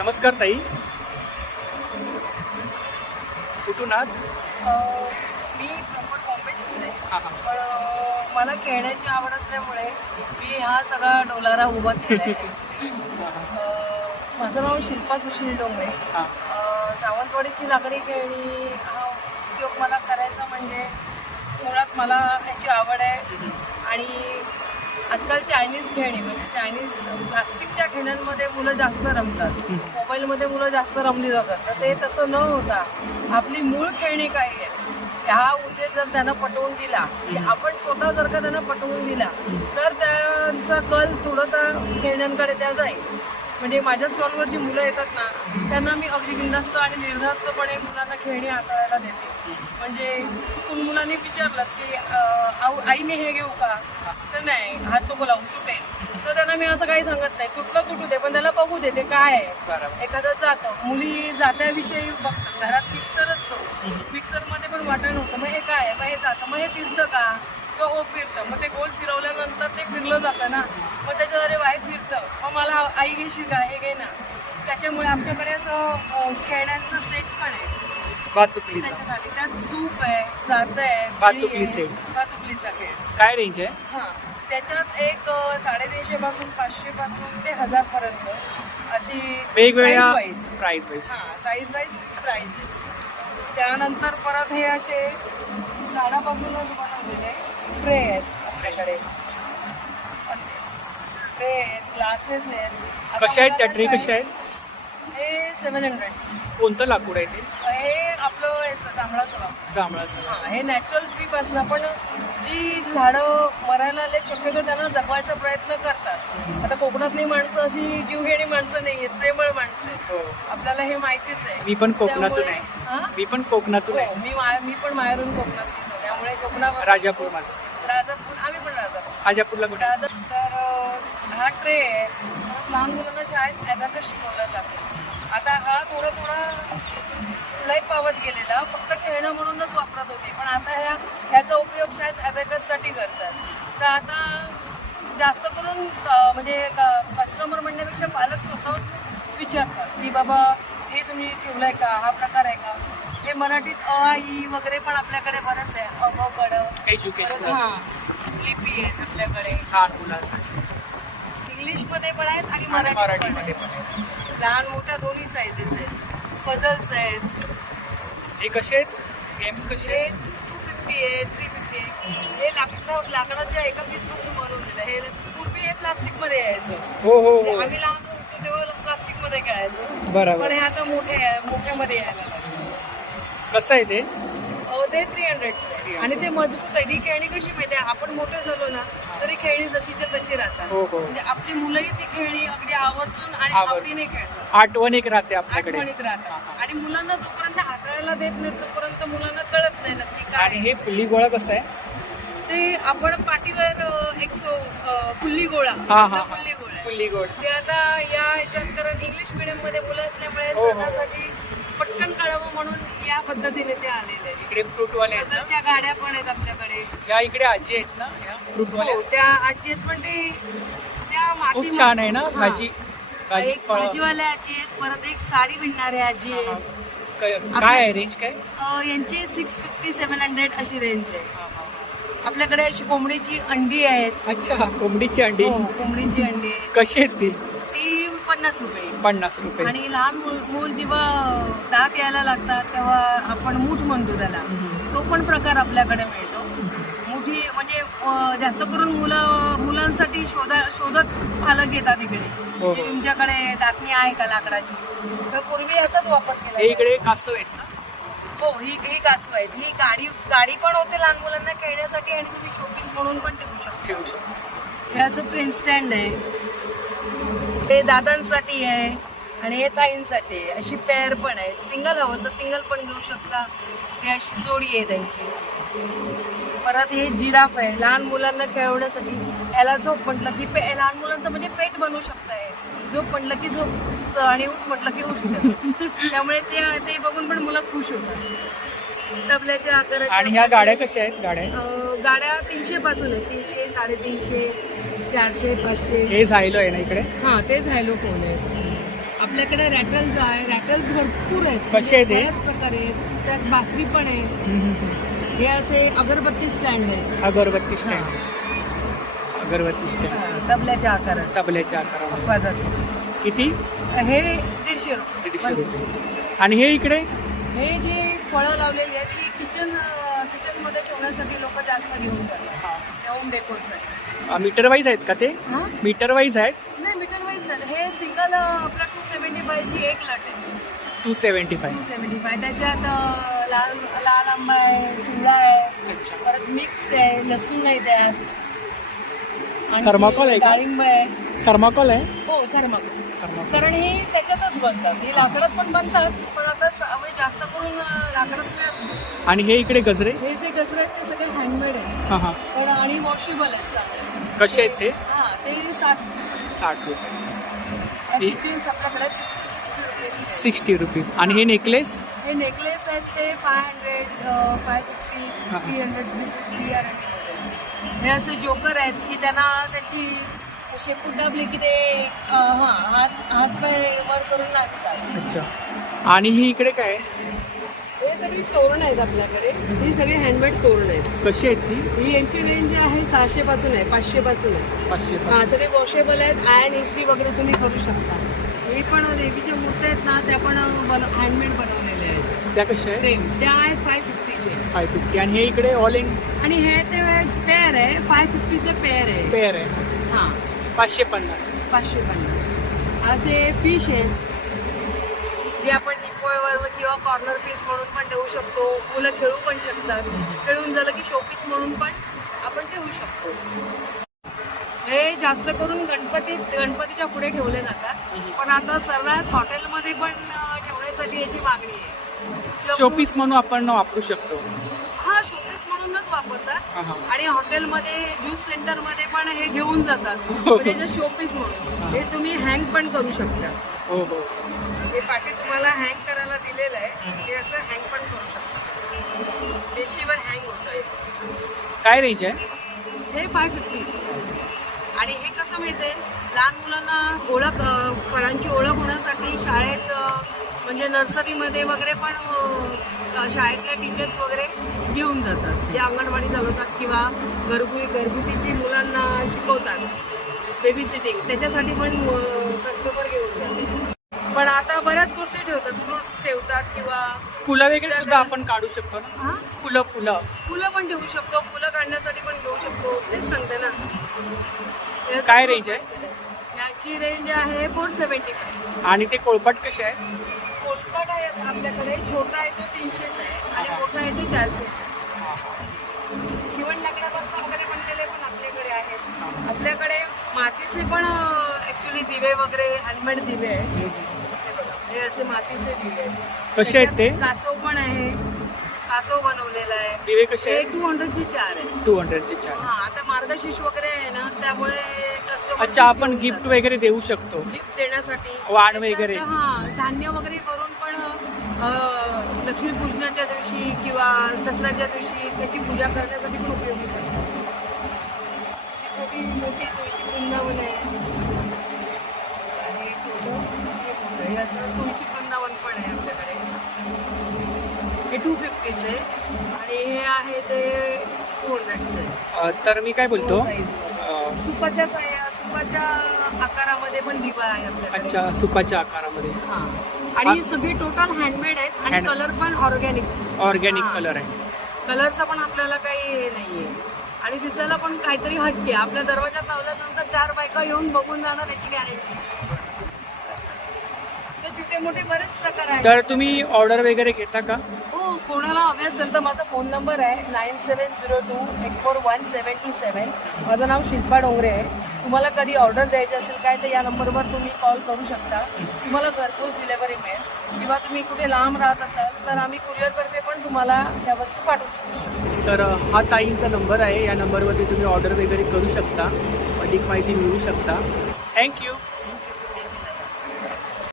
नमस्कार ताई. कुठून आहात? मी प्रॉपर बॉम्बेचीच आहे पण मला खेळण्याची आवड असल्यामुळे मी हा सगळा डोलारा उभा केला आहे माझं नाव शिल्पा सुशील डोंगरे. हां. अ, सावंतवाडीची लाकडी खेळणी हा उद्योग मला करायचा म्हणजे मुळात मला ह्याची आवड आहे. आणि आजकाल चायनीज खेळणी म्हणजे चायनीज प्लास्टिकच्या खेळण्यांमध्ये मुलं जास्त रमतात. मोबाईलमध्ये मुलं जास्त रमली जातात. तर ते तसं न होता आपली मूळ खेळणी काय आहेत हा उद्देश जर त्यांना पटवून दिला की आपण स्वतः जर का त्यांना पटवून दिला तर त्यांचा कल थोडासा खेळण्यांकडे त्या जाईल. म्हणजे माझ्या स्टॉलवर जी मुलं येतात ना त्यांना मी अगदी बिंदास्त आणि निर्धास्तपणे मुलांना खेळणी हाताळायला देते. म्हणजे चुकून मुलांनी विचारलं की आऊ- आई मी हे घेऊ का? तर नाही हात नको लावून तुटेल तर त्यांना मी असं काही सांगत नाही. तुटलं तुटू दे पण त्याला बघू दे ते काय आहे. एखादं जातं. मुली जात्याविषयी बघतात. घरात मिक्सर असतो मिक्सरमध्ये पण वाटण होतं मग हे काय आहे? मग हे जातं. मग हे फिरतं का? तो हो फिरतं. मग ते गोल फिरवल्यानंतर ते फिरलं जातं ना. मग त्याच्या अरे वाय फिरतं. मग मला आई घेशील का? हे घे ना. त्याच्यामुळे आमच्याकडे असं खेळण्यांचं सेट पण आहे. भातुकलीचा त्याच्यासाठी. त्यात सूप आहे जात आहे भातुकली set. भातुकलीचा खेळ. काय रेंज आहे? हां. त्याच्यात एक अ, साडेतीनशे पासून पाचशे पासून ते हजार पर्यंत अशी वेगवेगळ्या wise. प्राइस वाईज हां साईज वाईज प्राईस आहे त्यानंतर परत हे असे झाडापासूनच बनवलेले ट्रे आहेत आपल्याकडे. ट्रे आहेत ग्लासेस आहेत. आता कशा आहेत? त्या ट्री कशा आहेत? हे सेवन हंड्रेड कोणतं लाकूड आहे ते? आपलं याचं जांभळाचं लाकूड. जांभळाचं. हा, हे नॅचरल ट्री पासून पण जी झाडं मरायला आले शक्यतो त्यांना जगवायचा प्रयत्न करतात. आता कोकणातली माणसं अशी जीवघेणी माणसं नाही आहेत प्रेमळ माणसं आहेत. हो. आपल्याला हे माहितीच आहे. मी पण कोकणातून त्यामुळे- आहे. हा? मी पण कोकणातून हो, आहे. मी मा- मी पण माहेरून कोकणातलीच आहे. त्यामुळे कोकणावर राजापूर माझं. राजापूर आम्ही पण राजापूर. राजापूरला कुठे? राजा तर अं, हा ट्रे आहे. परत लहान मुलांना शाळेत ॲगाचं शिकवलं जातं. आता हा थोडा थोडा लय पावत गेलेला. फक्त खेळणं म्हणूनच वापरत होते. पण आता ह्या ह्याचा उपयोग शाळेत ॲबॅकससाठी करतात. तर आता जास्त करून म्हणजे कस्टमर म्हणण्यापेक्षा पालक स्वतःहून विचारतात की बाबा हे तुम्ही ठेवलंय का? हा प्रकार आहे का? हे मराठीत अ इ वगैरे पण आपल्याकडे बरंच आहे. अ ब ड. एज्युकेशनल हा लिपी आहेत आपल्याकडे. लहान मुलांसाठी. इंग्लिशमध्ये पण आहेत आणि आणि मराठी मराठीमध्ये पण आहे लहान मोठ्या दोन्ही साईजेस आहेत. पझल्स आहेत. हे कसे आहेत? गेम्स कसे आहेत? टू फिफ्टी आहे थ्री फिफ्टी आहे. हे लाकडं लाकडाच्या एका पीसपासून बनवलेलं आहे. हे पूर्वी हे प्लास्टिकमध्ये यायचं. हो हो ते हो. आम्ही लहान होतो तेव्हा प्लास्टिकमध्ये खेळायचो. पण बरोबर हे आता मोठे आहे मोठ्यामध्ये यायला कसं आहे ते? ते थ्री हंड्रेड आणि ते मजबूत आहे ही खेळणी कशी माहिती आहे? आपण मोठे झालो ना तरी खेळणी जशीच्या तशी राहतात. हो हो. म्हणजे आपली मुलंही ती खेळणी अगदी आवर्जून आणि आवर्जून. आवडीने खेळतात. आठवण एक राहते आपल्याकडे. आठवणीत राहतात. आणि मुलांना जोपर्यंत हाताळायला देत नाही तोपर्यंत मुलांना कळत नाही नक्की काय आणि हे फुल्ली गोळा कसं आहे? ते आपण पाठीवर अ, एक सो अ, फुल्ली गोळा. हा हा फुल्ली गोळा आहे. फुल्ली गोळ. ते आता या ह्याच्यात कारण इंग्लिश मिडियममध्ये मुलं असल्यामुळे हो, हो. सणासाठी पटकन कळावं म्हणून या पद्धतीने ते आलेले आहेत. इकडे फ्रूटवाले आहेत ना? गाड्या पण आहेत आपल्याकडे. या इकडे आजी आहेत ना? या फ्रूटवाल्या हो त्या आजी आहेत पण ते त्या खूप छान आहे ना हा. भाजी भाजी एक भाजीवाल्या आजी आहेत परत एक साडी विणणाऱ्या आजी आहेत. काय आहे रेंज काय? अ, यांची सिक्स फिफ्टी सेवन हंड्रेड अशी रेंज आहे. हा, हा, आपल्याकडे अशी कोंबडीची अंडी आहेत. अच्छा कोंबडीची अंडी. हो, कोंबडीची अंडी आहे कशी आहेत ती? पन्नास रुपये. पन्नास रुपये. आणि लहान मूल मूल जेव्हा दात यायला लागतात तेव्हा आपण मूठ म्हणतो त्याला. तो पण प्रकार आपल्याकडे मिळतो. मुठी म्हणजे अ, जास्त करून मुलं मुलांसाठी शोधा शोधत पालक येतात इकडे. हो. की तुमच्याकडे दातणी आहे का लाकडाची? तर पूर्वी ह्याचाच वापर केला हे. इकडे कासव आहेत ना? हो ही ही कासव आहेत. ही गाडी गाडी पण होते लहान मुलांना खेळण्यासाठी आणि तुम्ही शोपीस म्हणून पण ठेवू शकता. ठेवू शकतो. हे असं प्रिन्स स्टँड आहे. ते दादांसाठी आहे आणि हे ताईंसाठी आहे. अशी पेअर पण आहे. सिंगल हवं तर सिंगल पण घेऊ शकता. हे अशी जोडी आहे त्यांची. परत हे जिराफ आहे. लहान मुलांना खेळवण्यासाठी याला झोप म्हटलं की पे लहान मुलांचं म्हणजे पेट बनवू शकताय. झोप म्हटलं की झोप आणि उठ म्हटलं की उठतं त्यामुळे ते ते बघून पण मुलं खुश होतात. तबल्याच्या आकाराच्या आणि ह्या गाड्या कशा आहेत? गाड्या? गाड्या तीनशे पासून आहेत. तीनशे साडेतीनशे चारशे पाचशे. हे झायलो आहे ना इकडे? हा ते झायलो फोन आहेत आपल्याकडे रॅटल्स आहे. रॅटल्स भरपूर आहेत. कसे आहेत हे? बऱ्याच प्रकार आहेत. त्यात बासरी पण आहे. हे असे अगरबत्ती स्टँड आहे अगरबत्ती स्टँड अगरबत्ती स्टँड तबल्याच्या आकारात. तबल्याच्या आकारामध्ये. वाजत किती? हे दीडशे रुपये. दीडशे रुपये. आणि हे इकडे? हे जी फळं लावलेली आहेत ती किचन मध्ये ठेवण्यासाठी लोक जास्त घेऊन जातात. होम डेकोरसाठी मीटर वाईज आहेत का ते? हा? मीटर वाईज आहेत? नाही मीटर वाईज हे सिंगल आपला टू सेव्हन्टी फायची एक लट आहे. Two seventy five two seventy five त्याच्यात लाल लाल आंबा आहे शिवला आहे. परत मिक्स आहे लसूण आहे त्यात. Thermocol आहे? डाळिंब आहे. थर्माकॉल आहे? हो थर्माकोल थर्माकॉल कारण ही त्याच्यातच बनतात. ही लाकडात पण बनतात पण आता म्हणजे जास्त आणि हे इकडे गजरे? हे जे गजरे आहेत ते सगळे हँडमेड आहेत. हां हां. पण आणि वॉशेबल आहेत चांगले. कसे आहेत ते? हा ते साठ. साठ रुपये. हे- किचन्स आपल्याकडे sixty sixty rupees sixty rupees आणि हे नेकलेस हे नेकलेस आहेत ते फाय हंड्रेड फाय फिफ्टी हा. थ्री हंड्रेड थ्री हंड्रेड हे असे जोकर आहेत की त्यांना त्याची शेपूट दाबली की ते अं, हा हात हात पाय वर करून नाचतात. अच्छा. आणि ही इकडे काय आहे? सगळी तोरण आहेत आपल्याकडे. ही सगळी हँडमेड तोरण आहेत. कशी आहेत ती? ही यांची रेंज आहे सहाशे पासून आहे पाचशे पासून आहे. पाचशे हा सगळे वॉशेबल आहेत. आयन इस्त्री वगैरे तुम्ही करू शकता. ही पण देवीच्या मूर्त्या आहेत ना त्या पण हँडमेड बनवलेल्या आहेत. त्या कशा आहे फ्रेम त्या आहेत फाय फिफ्टीचे फाय फिफ्टी आणि हे इकडे ऑल इन आणि हे ते पेअर आहे. फाय फिफ्टीचं पेअर आहे. पेअर आहे. हां. पाचशे पन्नास. पाचशे पन्नास. असे फिश आहेत जे आपण डिपोयवर किंवा कॉर्नर पीस म्हणून पण ठेवू शकतो. मुलं खेळू पण शकतात. खेळून झालं की शोपीस म्हणून पण आपण ठेवू शकतो. हे जास्त करून गणपती गणपतीच्या पुढे ठेवले जातात. पण आता सर्रास हॉटेलमध्ये पण ठेवण्यासाठी याची मागणी आहे. शोपीस म्हणून आपण वापरू शकतो. हा शोपीस म्हणूनच वापरतात. हां हां. आणि हॉटेलमध्ये ज्यूस सेंटरमध्ये पण हे घेऊन जातात. म्हणजे जे शोपीस म्हणून. हे तुम्ही हँग पण करू शकता. हो हो. हे पाठी तुम्हाला हँग दिलेलं आहे हे असं हँग पण करू शकता. भिंतीवर हँग होतं. काय रेंज आहे? हे फाय फिफ्टी आणि हे कसं माहितीये लहान मुलांना ओळख फळांची ओळख होण्यासाठी शाळेत म्हणजे नर्सरीमध्ये वगैरे पण शाळेतल्या टीचर्स वगैरे घेऊन जातात. जे अंगणवाडी चालवतात किंवा घरगुती घरगुतीची मुलांना शिकवतात. बेबी सिटिंग त्याच्यासाठी पण कस्टमर घेऊन जातात. पण आता बऱ्याच गोष्टी ठेवतात. फ्रूट ठेवतात किंवा फुलं वगैरे सुद्धा आपण काढू शकतो ना? हा? फुलं फुलं. फुलं पण ठेवू शकतो. फुलं काढण्यासाठी पण घेऊ शकतो. तेच सांगते ना. काय range आहे? याची रेंज आहे फोर सेव्हन्टी फाय आणि ते कोळपट कसे आहे? कोलकट आहे आपल्याकडे. छोटा आहे तो तीनशेच आहे आणि मोठा आहे तो चारशे शिवण लाकडापासून वगैरे बनलेले पण आपल्याकडे आहेत. आपल्याकडे मातीचे पण ऍक्च्युली दिवे वगैरे हँडमेड दिवे आहेत. हे असे मातीचे दिवे आहेत. कसे आहेत ते? त्याच्यात कासव पण आहे. कासव बनवलेला आहे. दिवे कसे हे आहेत? टू हंड्रेडची चार आहे टू हंड्रेडचे चार. हा आता मार्गशीर्ष वगैरे आहे ना त्यामुळे अच्छा आपण गिफ्ट. वगैरे देऊ शकतो. गिफ्ट देण्यासाठी. वाण त्याच्यात, वगैरे. हा धान्य वगैरे करून पण अं, लक्ष्मीपूजनाच्या दिवशी किंवा दसऱ्याच्या दिवशी त्याची पूजा करण्यासाठी पण उपयोगी पडतात. अशी छोटी मोठी तुळशी वृंदावन आहे. हे मोठं. हे असं तुळशी वृंदावन पण आहे आमच्याकडे. हे टू फिफ्टीचे आणि हे आहे ते टू हंड्रेडचे तर मी काय बोलतो? अ, सुपाच्या साया सुपाच्या आकारामध्ये पण दिवा आहे आमच्याकडे. अच्छा सुपाच्या आकारामध्ये. हा. आणि ही सगळी टोटल हँडमेड आहेत आणि Hand- कलर पण ऑर्गॅनिक ऑर्गॅनिक हा. कलर आहे. कलरचा पण आपल्याला काही हे नाहीये. आणि दिसायला पण काहीतरी हटके. आपल्या दरवाजात लावल्यानंतर चार बायका येऊन बघून जाणार याची गॅरंटी छोटे मोठे बरेच प्रकार आहेत. तर तुम्ही ऑर्डर वगैरे घेता का? हो कोणाला हवे असेल तर माझा फोन नंबर आहे nine seven zero two eight four one seven two seven माझं नाव शिल्पा डोंगरे आहे. तुम्हाला कधी ऑर्डर द्यायची असेल काय तर या नंबरवर तुम्ही कॉल करू शकता. तुम्हाला घरपोच डिलेवरी मिळेल. किंवा तुम्ही कुठे लांब राहत असाल तर आम्ही कुरिअरतर्फे पण तुम्हाला त्या वस्तू पाठवू शकतो. तर हा ताईंचा नंबर आहे. या नंबरवरती तुम्ही ऑर्डर वगैरे करू शकता. अधिक माहिती मिळवू शकता. थँक्यू